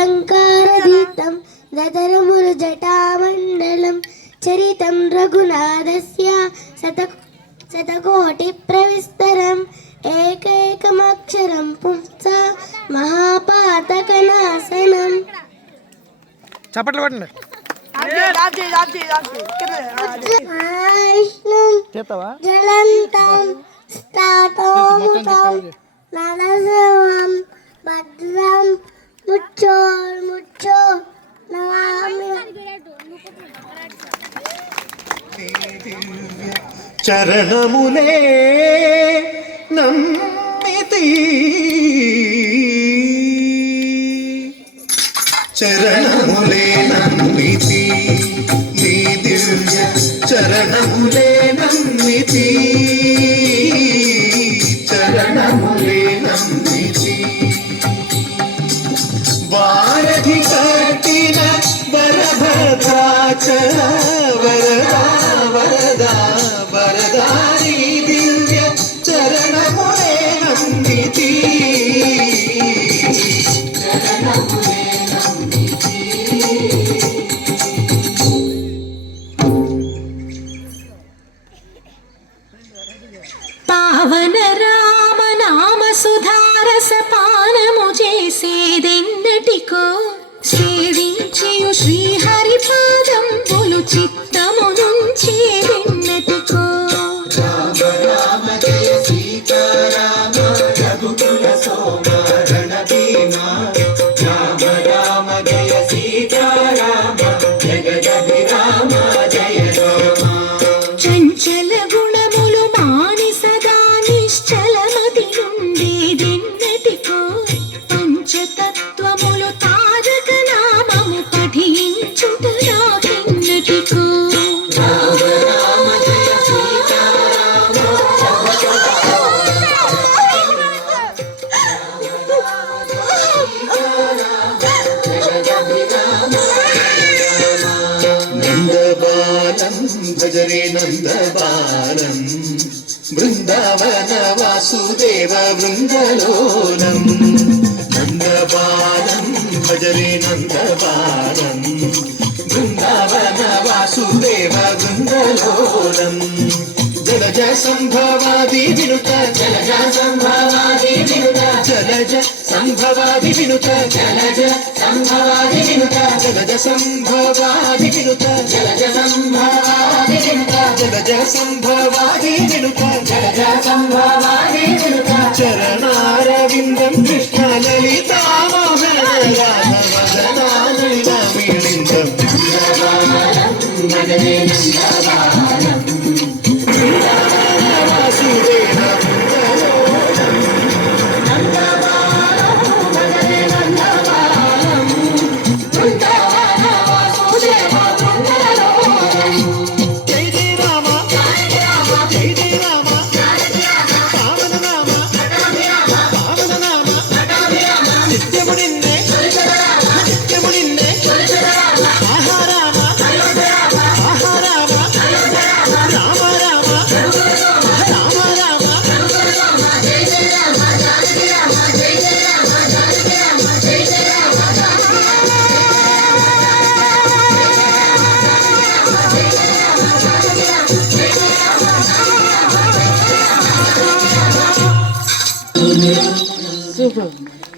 నానాలంకారదీప్తం దదరమురు జటామండలం చరితం రఘునాథస్య శతకోటి ప్రవిస్తరం ఏకైకమక్షరం పుంసా మహాపాతకనాశనం. చప్పట్లు పట్టండి. జలంతం స్థాతోముఖం నరసింహం భద్రం ముచ్చో నమామి. చరణములే నమ్మితి చరణములే నమ్మితి నీ దివ్య చరణములే నమ్మితి చరణములే నమ్మితి వారధి కట్టిన వరభద్రాచల వరదా వరదా వరదాని దివ్య చరణములే నమ్మితి చరణములే నమ్మితి. పావన రామ నామ సుధారస పానము చేసేదెన్నటికో సేవించియు శ్రీహరి పాదం పులు చిత్తము నుంచేదెన్నటికో. రామ రామ జయ సీతారామ రఘుకుల సోమ రణభీమ రామ రామ జయ సీతారామ జగదభిరామ జయ రామ. చంచల గుణములు మాని సదా నిశ్చలమతి నుండేదెన్నటికో పంచతత్వములు తారక నామము పఠించుట నాకెన్నటికో. రామ రామ జయ సీతారామ నందబాలం భజరే నందబాలం బృందావన వాసుదేవ బృందలోలం నందబాలం భజరే నందబాలం బృందావన వాసుదేవ బృందలోలం జలజ సంభవాది వినుత జలజ సంభవాది వినుత జలజ సంభవాది వినుత జలజ సంభవాది వినుత జలజ సంభవాది వినుత జలజ సంభవాది వినుత జలజ సంభవాది వినుత జలజ సంభవాది వినుత చరణారవిందం కృష్ణ లలితా మోహన రాధవదనాలిల మిళిందం మదనే నందబాలం వాసుదేవ బృందలోలం నందబాలం మదనే నందబాలం బృందావన వాసుదేవ బృందలోలం. జై జై రామ జై జై రామ పావన నామ పావన నామ నిత్యము నిన్నే నిత్యము నిన్నే ఆహా రామ ఆహా రామ రామ రామ రామ రామ. సూపర్.